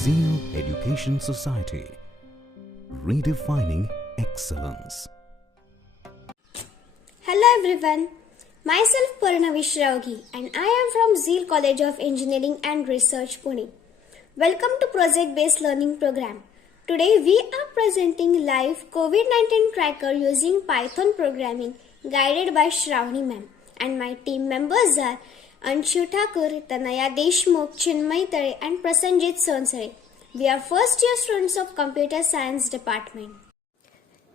Zeal Education Society, redefining excellence. Hello everyone, myself Purna Vishraugi and I am from Zeal College of Engineering and Research, Pune. Welcome to Project Based Learning Program. Today we are presenting live COVID-19 tracker using Python programming guided by Shravani ma'am, and my team members are Anshu Thakur, Tanaya Deshmukh, Chinmay Tare and Prasanjit Sonsare. We are first year students of Computer Science Department.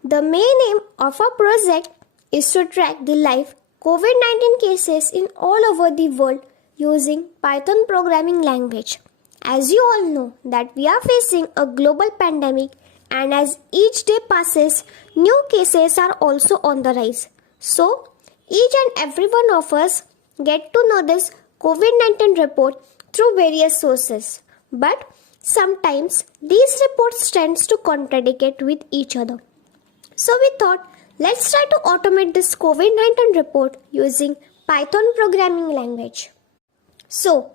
The main aim of our project is to track the live COVID-19 cases in all over the world using Python programming language. As you all know that we are facing a global pandemic, and as each day passes, new cases are also on the rise. So, each and every one of us get to know this COVID-19 report through various sources. But sometimes these reports tends to contradict with each other. So we thought, let's try to automate this COVID-19 report using Python programming language. So,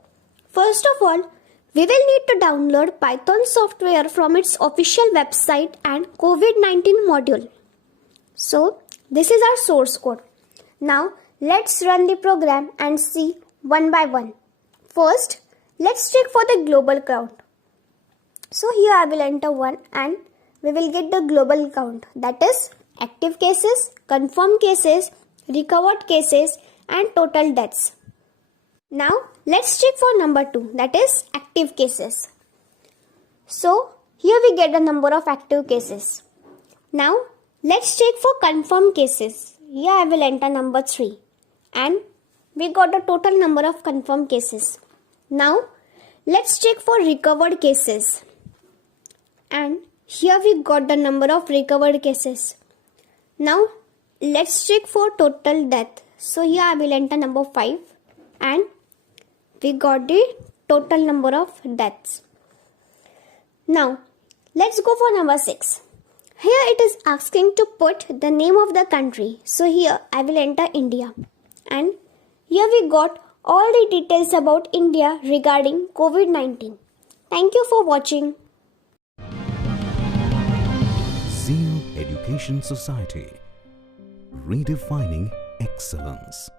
first of all, we will need to download Python software from its official website and COVID-19 module. So, this is our source code. Now, let's run the program and see one by one. First, let's check for the global count. So, here I will enter 1 and we will get the global count, that is active cases, confirmed cases, recovered cases and total deaths. Now, let's check for number 2, that is active cases. So, here we get the number of active cases. Now, let's check for confirmed cases. Here I will enter number 3 and we got the total number of confirmed cases. Now, let's check for recovered cases. And here we got the number of recovered cases. Now, let's check for total death. So, here I will enter number 5 and we got the total number of deaths. Now, let's go for number 6. Here it is asking to put the name of the country. So here I will enter India. And here we got all the details about India regarding COVID-19. Thank you for watching. Zeal Education Society, redefining excellence.